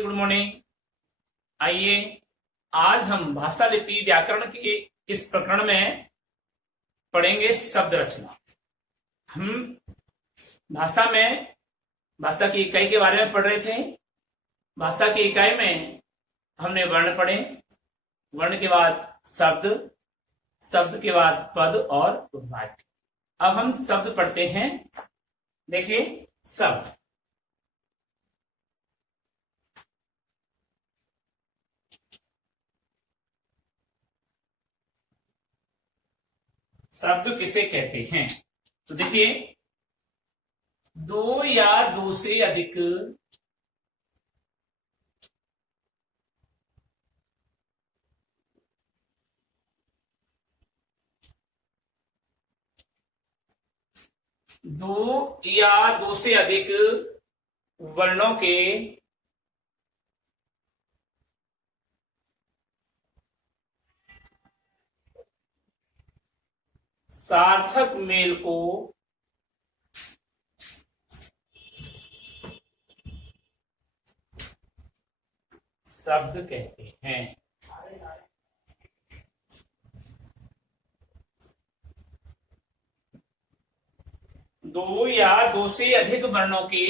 Everybody, good morning. आइए आज हम भाषा लिपि व्याकरण के इस प्रकरण में पढ़ेंगे शब्द रचना। हम भाषा की इकाई के बारे में पढ़ रहे थे। भाषा की इकाई में हमने वर्ण पढ़े, वर्ण के बाद शब्द, शब्द के बाद पद और वाक्य। अब हम शब्द पढ़ते हैं। देखिए शब्द, शब्द किसे कहते हैं? तो देखिए, दो या दो से अधिक वर्णों के सार्थक मेल को शब्द कहते हैं। दो या दो से अधिक वर्णों के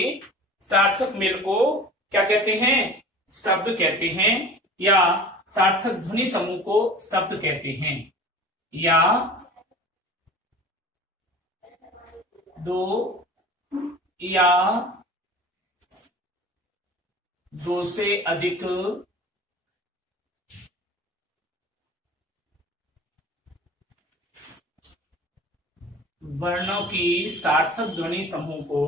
सार्थक मेल को क्या कहते हैं? शब्द कहते हैं। या सार्थक ध्वनि समूह को शब्द कहते हैं। या दो या दो से अधिक वर्णों की सार्थक ध्वनि समूह को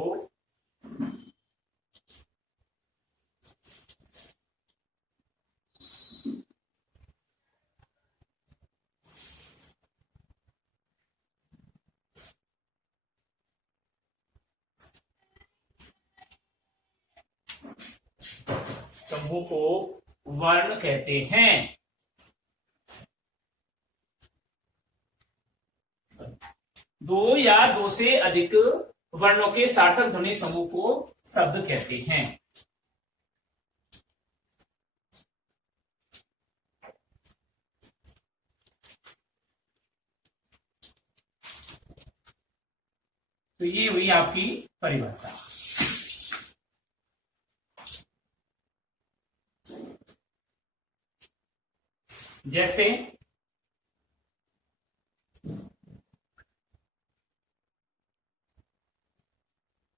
वर्ण कहते हैं। दो या दो से अधिक वर्णों के सार्थक ध्वनि समूह को शब्द कहते हैं। तो ये हुई आपकी परिभाषा। जैसे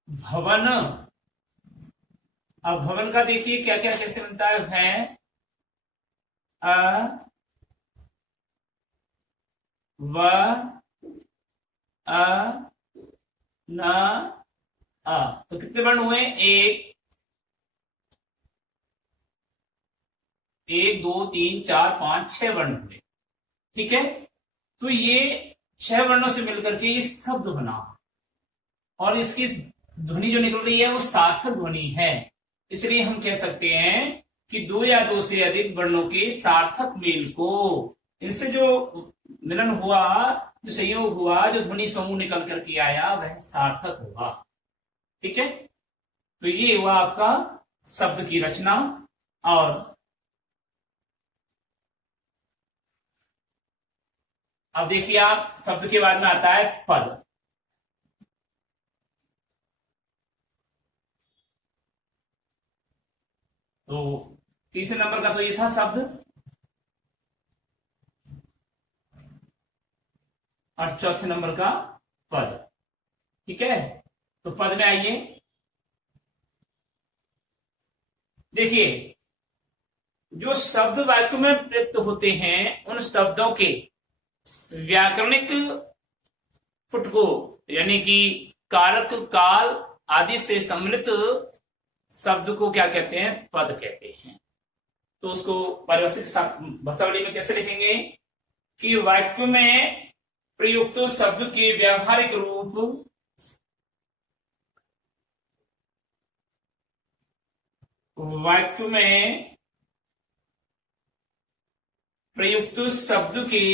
भवन। अब भवन का देखिए क्या क्या कैसे बनता है। अ व अ न अ। तो कितने वर्ण हुए? एक दो तीन चार पांच छह वर्ण हुए। ठीक है, तो ये छह वर्णों से मिलकर के ये शब्द बना और इसकी ध्वनि जो निकल रही है वो सार्थक ध्वनि है। इसलिए हम कह सकते हैं कि दो या दो से अधिक वर्णों के सार्थक मेल को, इनसे जो मिलन हुआ, जो संयोग हुआ, जो ध्वनि समूह निकल करके आया वह सार्थक होगा। ठीक है, तो ये हुआ आपका शब्द की रचना। और अब देखिए आप, शब्द के बाद में आता है पद। तो तीसरे नंबर का तो ये था शब्द, और चौथे नंबर का पद। ठीक है, तो पद में आइए। देखिए, जो शब्द वाक्य में प्रयुक्त होते हैं उन शब्दों के व्याकरणिक पुटको, यानी कि कारक, काल आदि से सम्मिलित शब्द को क्या कहते हैं? पद कहते हैं। तो उसको पारिभाषिक भाषावली में कैसे लिखेंगे कि वाक्य में प्रयुक्त शब्द के व्यावहारिक रूप वाक्य में प्रयुक्त शब्द के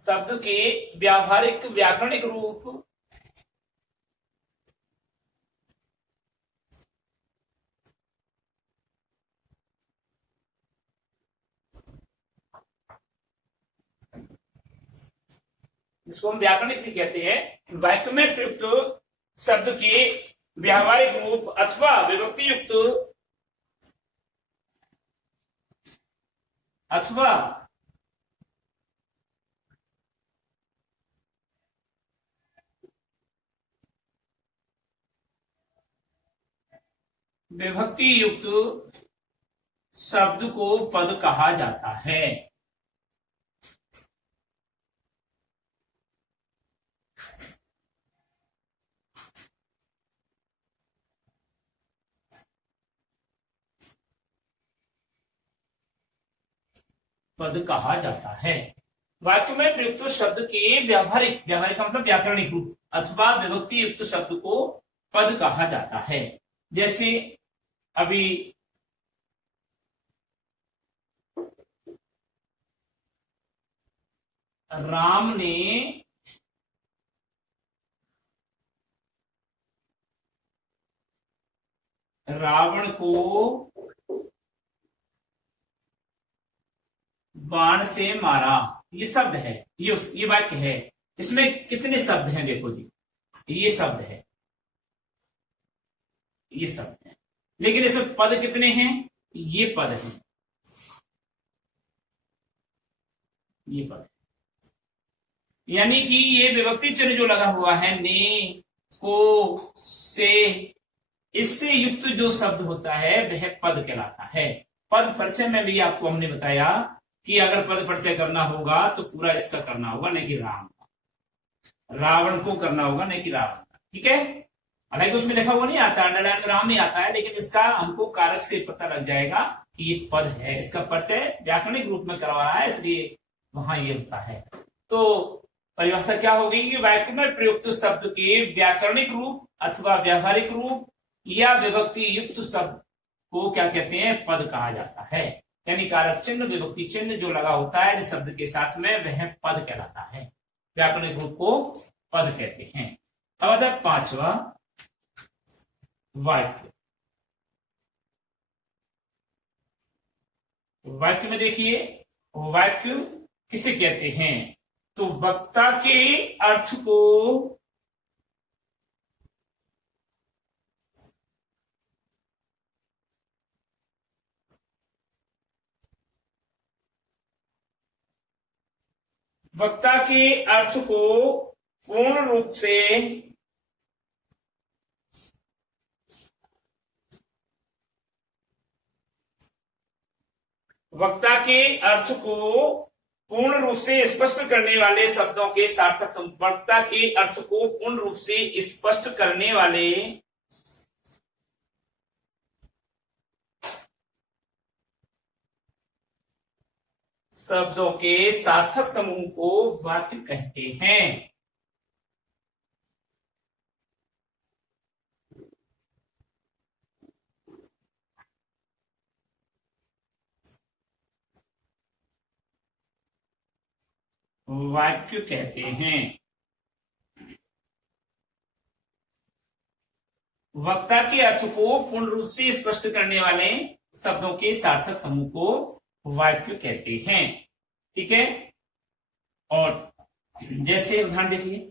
शब्द के व्यावहारिक व्याकरणिक रूप जिसको हम व्याकरणिक भी कहते हैं, वाक्य में प्रयुक्त शब्द के व्यावहारिक रूप अथवा विभक्ति युक्त अथवा विभक्ति युक्त शब्द को पद कहा जाता है। पद कहा जाता है। वाक्य में प्रयुक्त शब्द के व्यावहारिक व्यावहारिक मतलब व्याकरणिक रूप अथवा विभक्ति युक्त शब्द को पद कहा जाता है। जैसे अभी राम ने रावण को बाण से मारा, ये शब्द है, ये वाक्य है। इसमें कितने शब्द हैं देखो जी, ये शब्द है, ये शब्द है, लेकिन इसमें पद कितने हैं, ये पद है, ये पद, यानी कि ये विभक्ति चिन्ह जो लगा हुआ है ने, को, से, इससे युक्त जो शब्द होता है वह पद कहलाता है। पद परिचय में भी आपको हमने बताया कि अगर पद परिचय करना होगा तो पूरा इसका करना होगा, नहीं कि राम का, रावण को करना होगा, नहीं कि रावण का। ठीक है, हालांकि उसमें लिखा हुआ नहीं आता, अंडरलाइन में राम नहीं आता है, लेकिन इसका हमको कारक से पता लग जाएगा कि ये पद है। इसका परिचय व्याकरणिक रूप में करवा रहा है, इसलिए वहां ये होता है। तो परिभाषा क्या होगी कि वाक्य में प्रयुक्त शब्द के व्याकरणिक रूप अथवा व्यावहारिक रूप या विभक्ति युक्त शब्द को क्या कहते हैं, पद कहा जाता है। यानी कारक चिन्ह विभक्ति चिन्ह जो लगा होता है जिस शब्द के साथ में वह पद कहलाता है, व्याकरणिक रूप को पद कहते हैं। अब आता है पांचवा वाक्य। वाक्य में देखिए वाक्य किसे कहते हैं, तो वक्ता के अर्थ को वक्ता के अर्थ को पूर्ण रूप से वक्ता के अर्थ को पूर्ण रूप से स्पष्ट करने वाले शब्दों के सार्थक वक्ता के अर्थ को पूर्ण रूप से स्पष्ट करने वाले शब्दों के सार्थक समूह को वाक्य कहते हैं। वाक्य कहते हैं। वक्ता के अर्थ को पूर्ण रूप से स्पष्ट करने वाले शब्दों के सार्थक समूह को वाक्य कहते हैं। ठीक है, और जैसे उदाहरण देखिए,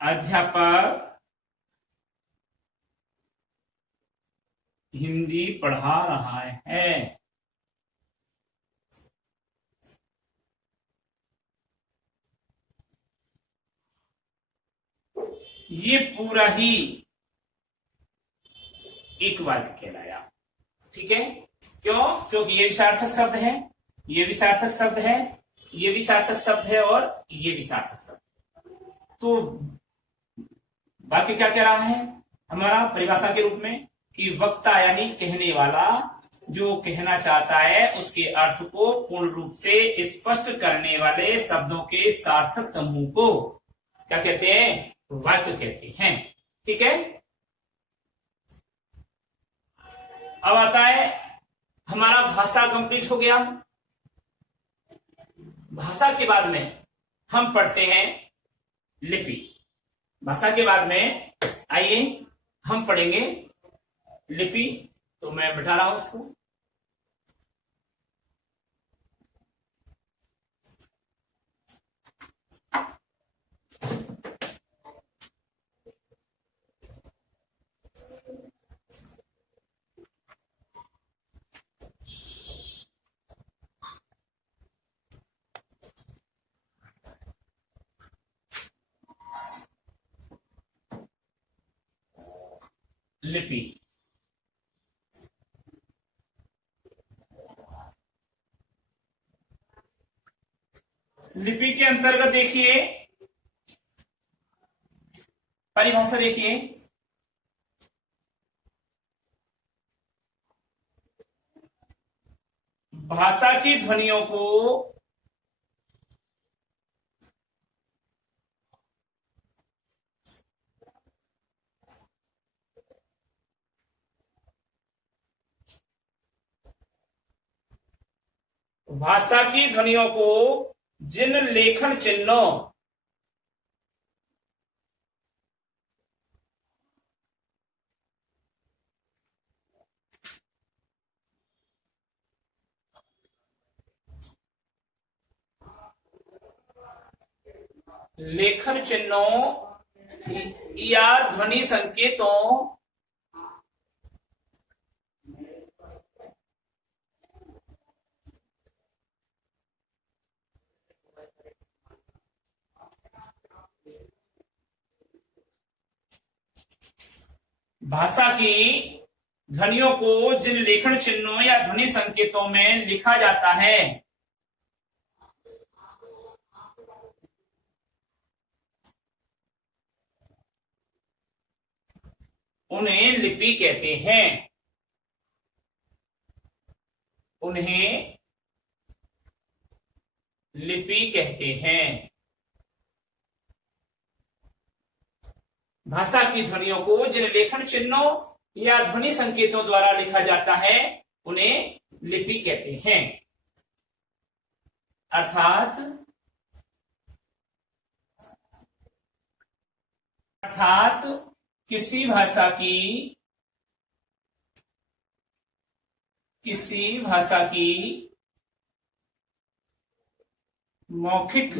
अध्यापक हिंदी पढ़ा रहा है। ये पूरा ही एक वाक्य कहलाया। ठीक है, क्यों? क्योंकि ये भी सार्थक शब्द है, ये भी सार्थक शब्द है, ये भी सार्थक शब्द है और ये भी सार्थक शब्द। तो वाक्य क्या कह रहा है हमारा परिभाषा के रूप में कि वक्ता यानी कहने वाला जो कहना चाहता है उसके अर्थ को पूर्ण रूप से स्पष्ट करने वाले शब्दों के सार्थक समूह को क्या कहते हैं? वाक्य कहते हैं। ठीक है, अब आता है हमारा भाषा कंप्लीट हो गया। भाषा के बाद में हम पढ़ते हैं लिपि। भाषा के बाद में आइए हम पढ़ेंगे लिपि। तो मैं बिठा रहा हूं उसको। लिपि, लिपि के अंतर्गत देखिए परिभाषा देखिए। भाषा की ध्वनियों को भाषा की ध्वनियों को जिन लेखन चिन्हों लेखन चिन्हों या ध्वनि संकेतों भाषा की ध्वनियों को जिन लेखन चिन्हों या ध्वनि संकेतों में लिखा जाता है उन्हें लिपि कहते हैं। उन्हें लिपि कहते हैं। भाषा की ध्वनियों को जिन लेखन चिन्हों या ध्वनि संकेतों द्वारा लिखा जाता है उन्हें लिपि कहते हैं। अर्थात किसी भाषा की मौखिक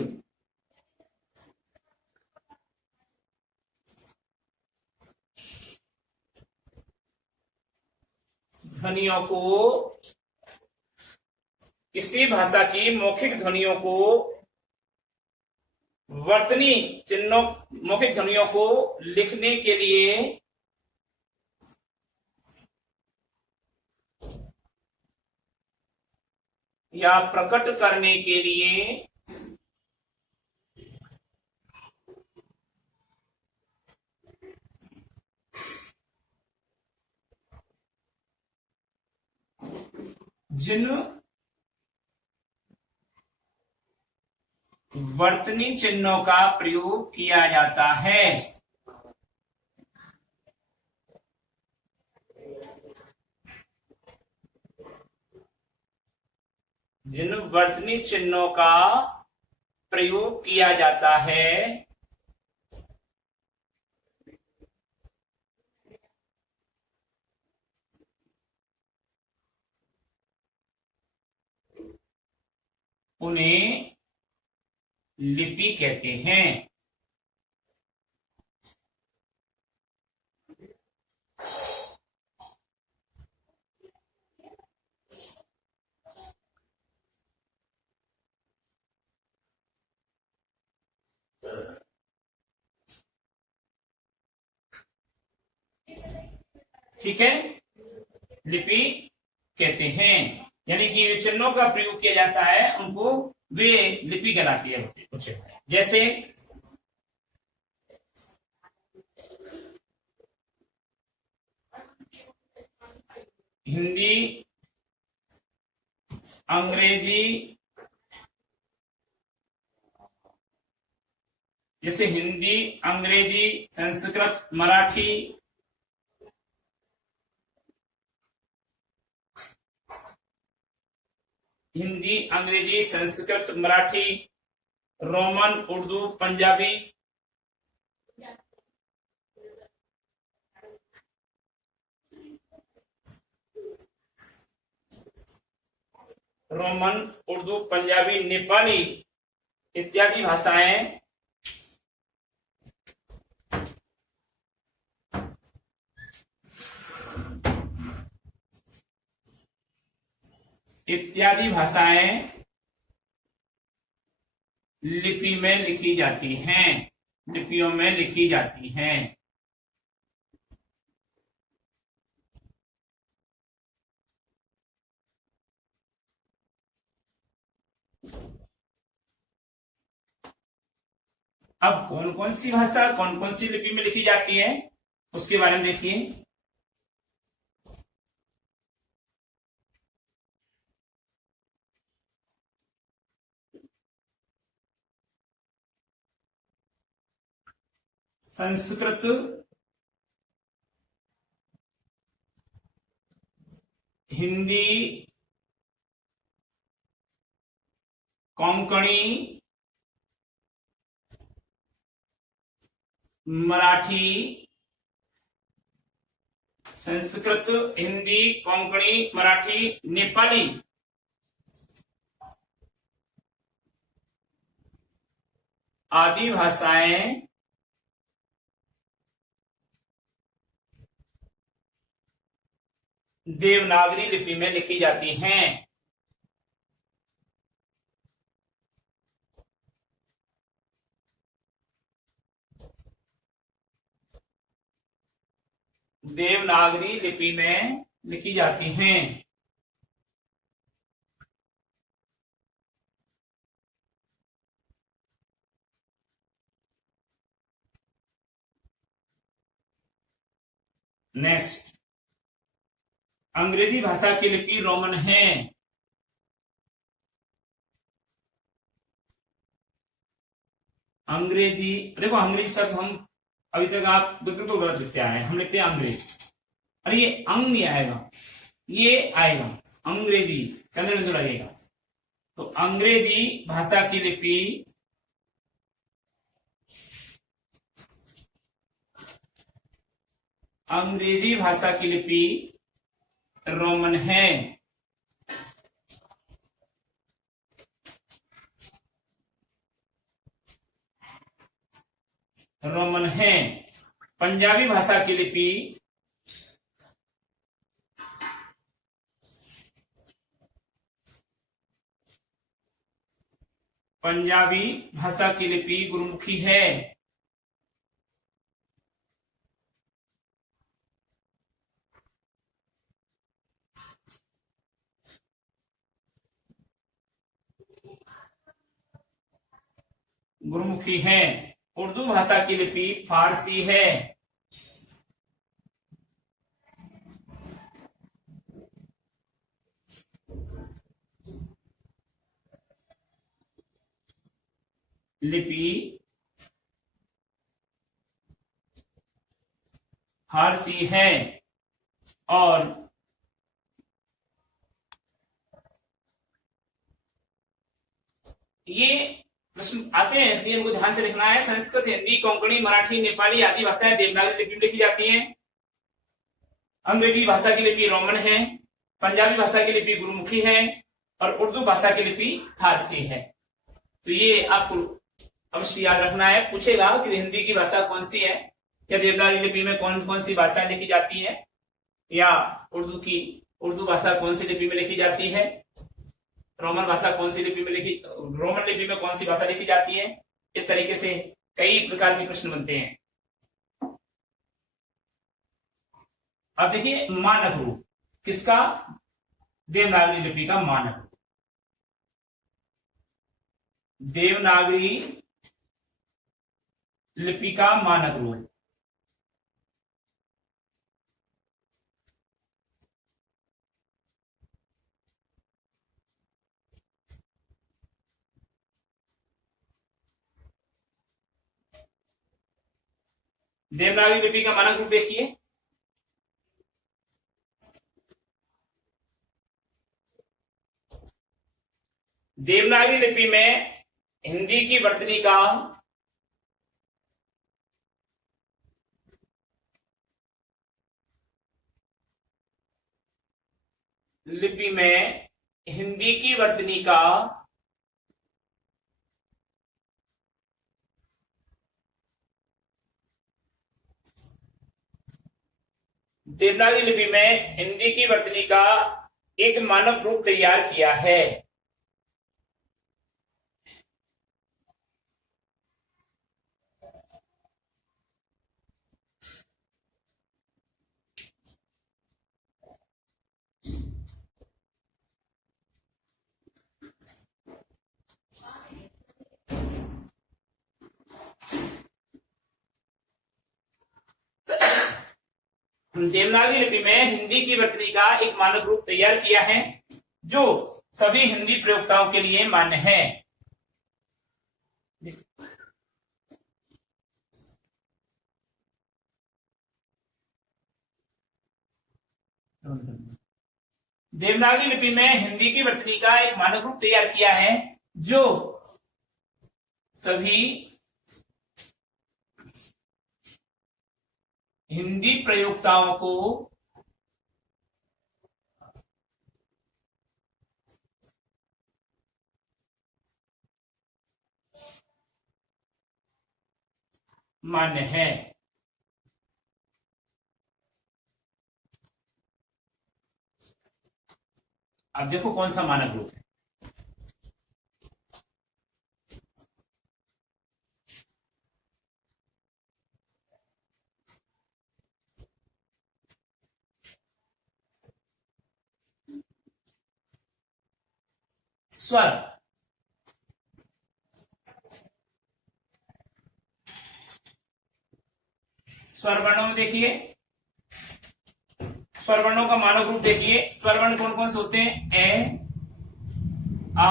ध्वनियों को किसी भाषा की मौखिक ध्वनियों को वर्तनी चिन्हों मौखिक ध्वनियों को लिखने के लिए या प्रकट करने के लिए जिन वर्तनी चिन्हों का प्रयोग किया जाता है जिन वर्तनी चिन्हों का प्रयोग किया जाता है उन्हें लिपि कहते हैं। ठीक है, लिपि कहते हैं, यानी कि चिन्हों का प्रयोग किया जाता है उनको वे लिपि कहलाती है कुछ। जैसे हिंदी, अंग्रेजी, जैसे हिंदी, अंग्रेजी, संस्कृत, मराठी, हिंदी, अंग्रेजी, संस्कृत, मराठी, रोमन, उर्दू, पंजाबी, रोमन, उर्दू, पंजाबी, नेपाली इत्यादि भाषाएं लिपि में लिखी जाती हैं, लिपियों में लिखी जाती हैं। अब कौन कौन सी भाषा कौन कौन सी लिपि में लिखी जाती है उसके बारे में देखिए। संस्कृत, हिंदी, कोंकणी, मराठी, संस्कृत, हिंदी, कोंकणी, मराठी, नेपाली आदि भाषाएं देवनागरी लिपि में लिखी जाती हैं। देवनागरी लिपि में लिखी जाती हैं। नेक्स्ट, अंग्रेजी भाषा की लिपि रोमन है। अंग्रेजी, देखो अंग्रेजी शब्द हम अभी तक आप बिल्कुल गलत लिखते आए हैं। हम लिखते हैं अंग्रेज, अरे ये अंग नहीं आएगा, ये आएगा अंग्रेजी, चंद्र बिंदु लगेगा। तो अंग्रेजी भाषा की लिपि अंग्रेजी भाषा की लिपि रोमन है। रोमन है। पंजाबी भाषा की लिपि पंजाबी भाषा की लिपि गुरुमुखी है। गुरुमुखी है। उर्दू भाषा की लिपि फारसी है। लिपि फारसी है। और ये प्रश्न आते हैं इसलिए इनको ध्यान से लिखना है। संस्कृत, हिंदी, कोंकणी, मराठी, नेपाली आदि भाषाएं देवनागरी लिपि में लिखी जाती हैं। अंग्रेजी भाषा की लिपि रोमन है। पंजाबी भाषा की लिपि गुरुमुखी है और उर्दू भाषा की लिपि फारसी है। तो ये आपको अवश्य याद रखना है। पूछेगा कि हिंदी की भाषा कौन सी है, या देवनागरी लिपि में कौन कौन सी भाषाएं लिखी जाती है, या उर्दू भाषा कौन सी लिपि में लिखी जाती है, रोमन भाषा कौन सी लिपि में रोमन लिपि में कौन सी भाषा लिखी जाती है। इस तरीके से कई प्रकार के प्रश्न बनते हैं। अब देखिए मानक रूप किसका, देवनागरी लिपि का मानक रूप। देवनागरी लिपि का मानक रूप देवनागरी लिपि का मानक रूप देखिए। देवनागरी लिपि में हिंदी की वर्तनी का लिपि में हिंदी की वर्तनी का देवनागरी लिपि में हिंदी की वर्तनी का एक मानक रूप तैयार किया है। देवनागरी लिपि में हिंदी की वर्तनी का एक मानक रूप तैयार किया है जो सभी हिंदी प्रयोक्ताओं के लिए मान्य है। देवनागरी लिपि में हिंदी की वर्तनी का एक मानक रूप तैयार किया है जो सभी हिंदी प्रयोक्ताओं को मान्य है। अब देखो कौन सा मानक रूप है। स्वर, स्वर वर्णों में देखिए, स्वर वर्णों का मानक रूप देखिए। स्वर वर्ण कौन कौन से होते हैं? ए, आ,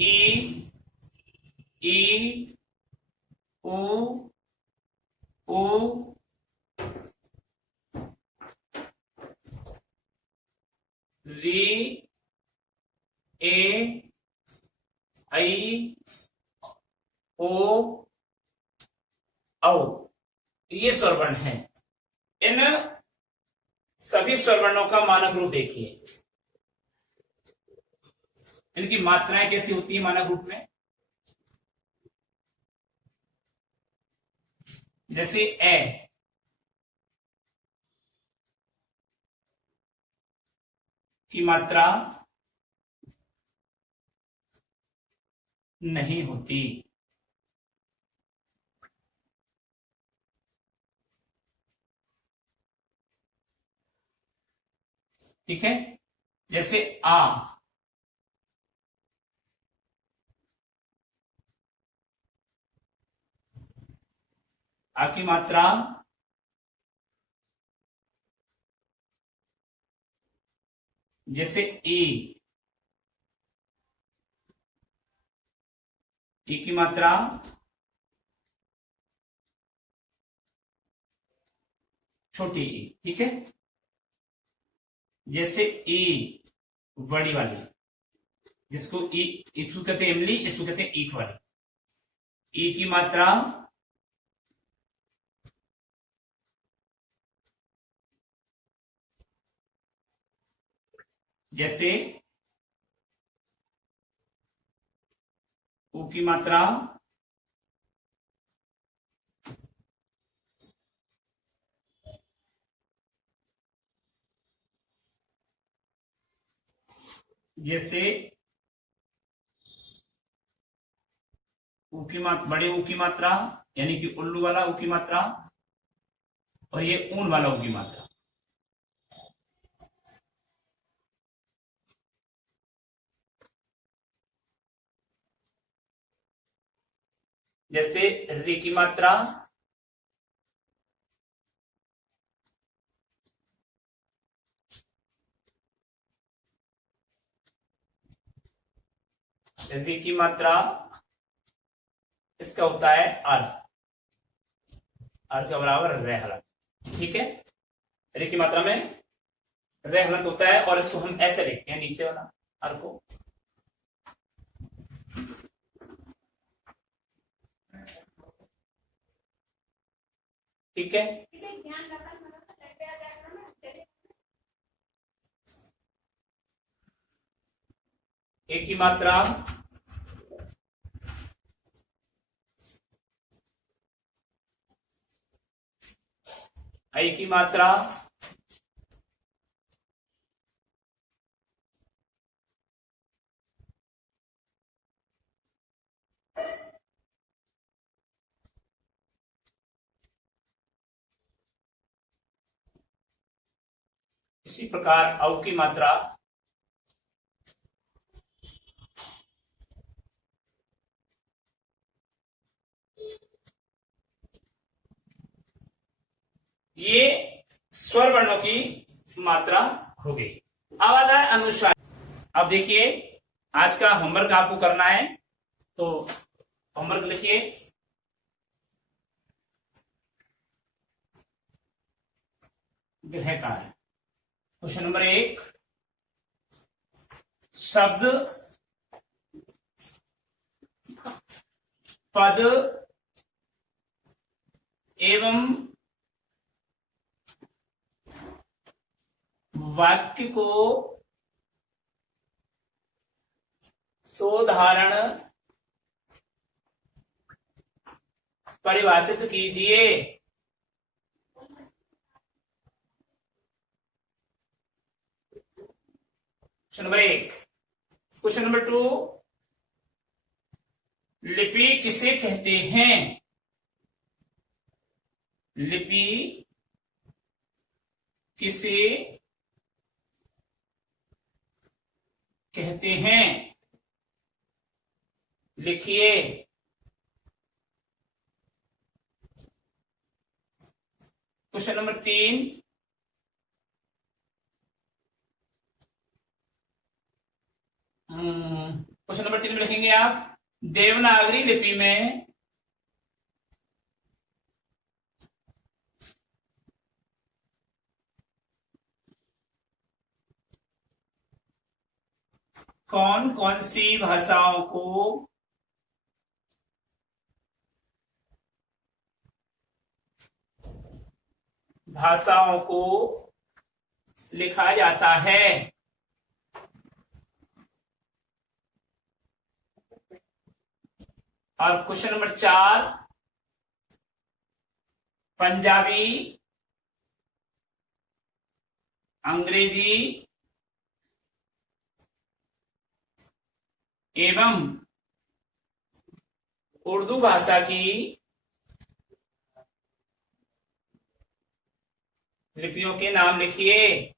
ई, ई, उ, री, ए, आई, ओ, औ। ये स्वर वर्ण है। इन सभी स्वर वर्णों का मानक रूप देखिए। इनकी मात्राएं कैसी होती है मानक रूप में? जैसे ए, की मात्रा नहीं होती। ठीक है। जैसे आ की मात्रा जैसे ई की मात्रा छोटी ई। ठीक है। जैसे ई बड़ी वाली, जिसको ई, इसको कहते हैं इमली, इसको कहते हैं ईक वाली। ई की मात्रा जैसे ऊ की मात्रा जैसे ऊ की मात्रा, बड़े ऊ की मात्रा यानी कि उल्लू वाला ऊ की मात्रा, और ये ऊन वाला ऊ की मात्रा। जैसे री की मात्रा री की मात्रा इसका होता है अर्थ। अर् के बराबर रे हलंत। ठीक है, रे की मात्रा में रे हलंत होता है और इसको हम ऐसे लिखते हैं नीचे वाला अर् को। ठीक है, एक की मात्रा आई की मात्रा इसी प्रकार औ की मात्रा ये स्वर वर्णों की मात्रा हो गई। अब आता है अनुस्वार। अब देखिए आज का होमवर्क आपको करना है, तो होमवर्क लिखिए। गृहकार्य क्वेश्चन नंबर 1, शब्द, पद एवं वाक्य को सोधारण परिभाषित कीजिए। Question number 1। क्वेश्चन नंबर 2, लिपि किसे कहते हैं? लिपि किसे कहते हैं? लिखिए। क्वेश्चन नंबर 3, क्वेश्चन नंबर 3 में लिखेंगे आप, देवनागरी लिपि में कौन कौन सी भाषाओं को लिखा जाता है? और क्वेश्चन नंबर 4, पंजाबी, अंग्रेजी एवं उर्दू भाषा की लिपियों के नाम लिखिए।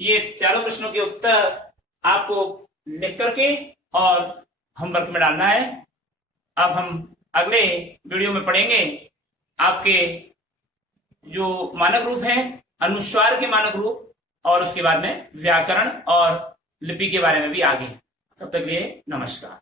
ये चारों प्रश्नों के उत्तर आपको लिख करके और होमवर्क में डालना है। अब हम अगले वीडियो में पढ़ेंगे आपके जो मानक रूप है, अनुस्वार के मानक रूप, और उसके बाद में व्याकरण और लिपि के बारे में भी आगे। तब तक के लिए नमस्कार।